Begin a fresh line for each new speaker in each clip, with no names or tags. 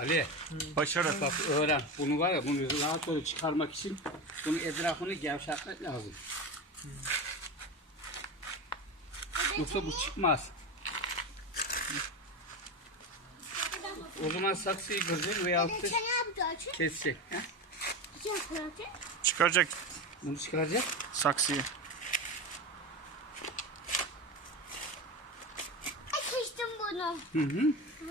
Ali,
Başarı.
bak öğren. Bunu var ya, bunu rahat böyle çıkarmak için bunun etrafını gevşetmek lazım. Yoksa bu çıkmaz. O zaman saksıyı kıracak veya kesecek. He?
Çıkaracak
Bunu çıkaracak.
saksıyı.
Kestim bunu.
Hı hı.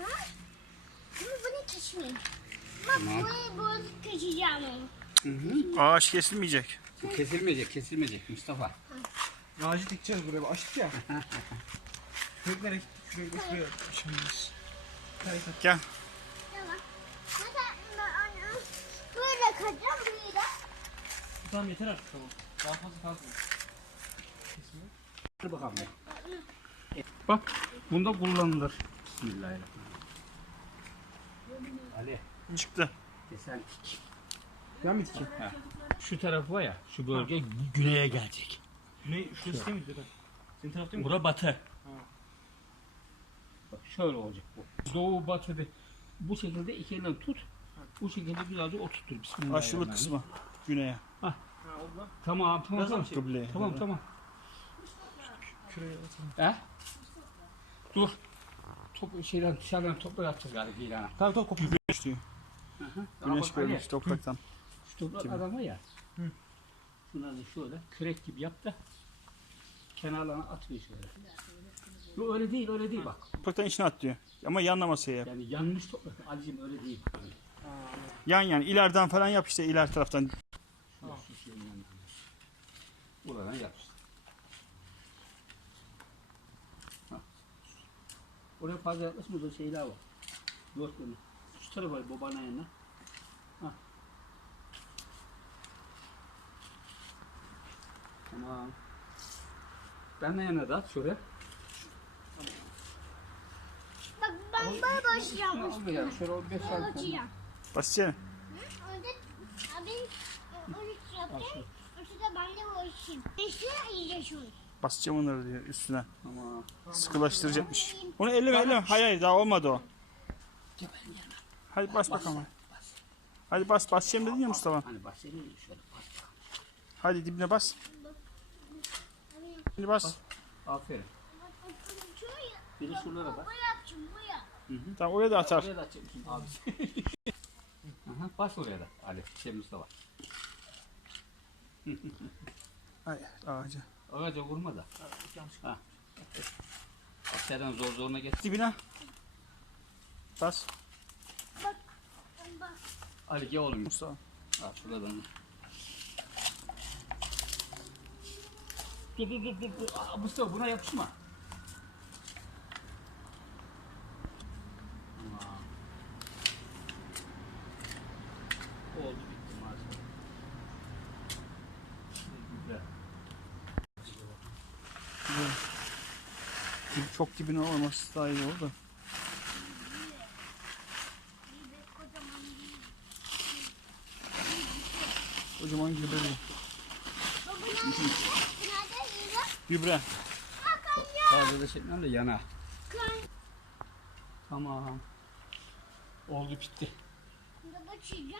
Bunu kesmeyeyim. Bak bunu keseceğim onu.
Hı hı.
Ağaç kesilmeyecek.
Bu kesilmeyecek Mustafa.
Ağacı dikeceğiz buraya. Açtık ya. Köklere gittik. Şuraya.
Gel.
Tamam. Mesela böyle kaçacağım böyle.
Tamam yeter artık tamam. Daha fazla kalkmıyor.
Dur bakalım. Bak, bunda kullanılır. Bismillahirrahmanirrahim. Ali,
Çıktı.
desen tik.
Ben mi dikeyim?
Şu tarafı var ya, şu bölge güneye gelecek.
Ne? Şurası değil mi dede? Senin taraf değil mi?
Bura batı. Bak şöyle olacak bu. Doğu batı de. Bu şekilde iki elinden tut. Bu şekilde güzelce oturtur. Bismillahirrahmanirrahim.
Aşılı kısmı. Güneye.
Ha oldu lan.
Tamam.
Biraz daha mı şey?
Kıbleye.
Tamam.
Şuraya atalım.
He? Dur. Şeyden dışarıdan toprak atacağız galiba ilana.
Tamam kopuyor.
Güneş diyor. Güneş görmüş topraktan.
Şu toprak adam var ya. Şunları da şöyle kürek gibi yap da kenarlarına atıyor şöyle. Yok öyle değil bak.
Topraktan içine at diyor. Ama yanlaması yap.
Yani yanmış toprak. Ali'cim öyle değil.
Yan ileriden falan yap işte iler taraftan.
Şu şeyin yanına. Buradan yapıştır. Oraya fazla yaklaşma, o şeyler var. Yok bunu. Şu tarafa babanın yanına. Tamam. Ben de yanına da at şöyle.
Bak ben böyle başlayacağım.
Al ya, şöyle 15
Böyle
santim.
açacağım.
Basitçe.
Orada abim onu yaptı. Ortada ben de uğraşayım. Şuraya yiyeceğim şunu.
Basacağım onları diyor üstüne.
Tamam.
Sıkılaştıracakmış. Onu elleme. Hayır daha olmadı o. Hadi bas bakalım. Hadi basacağım dedin ya Mustafa.
Hani bahsedeyim şöyle bas.
Hadi dibine bas. Şimdi bas.
Aferin. Bir de şuralara bak.
Bu yapacağım bu yap.
Tamam oraya da atar.
Oraya da atacakmışım abisi. Aha, bas oraya da Ali. Mustafa.
Ay ağaca.
Ağaca vurma da. Ha. Aşağıdan zoruna geç.
Dibine. Bas.
Bak.
Ali gel oğlum.
Mustafa.
Ha şuradan. Dur. Aa, Mustafa buna yapışma. Tamam. Oldu bitti maşallah. Güzel.
Çok dibine olması daha iyi oldu. Kocaman gübre.
Bu nerede? Yürü.
Gübre.
Fazla da çekmem de yana. Tamam. Oldu bitti.
Burada çiğeceğim.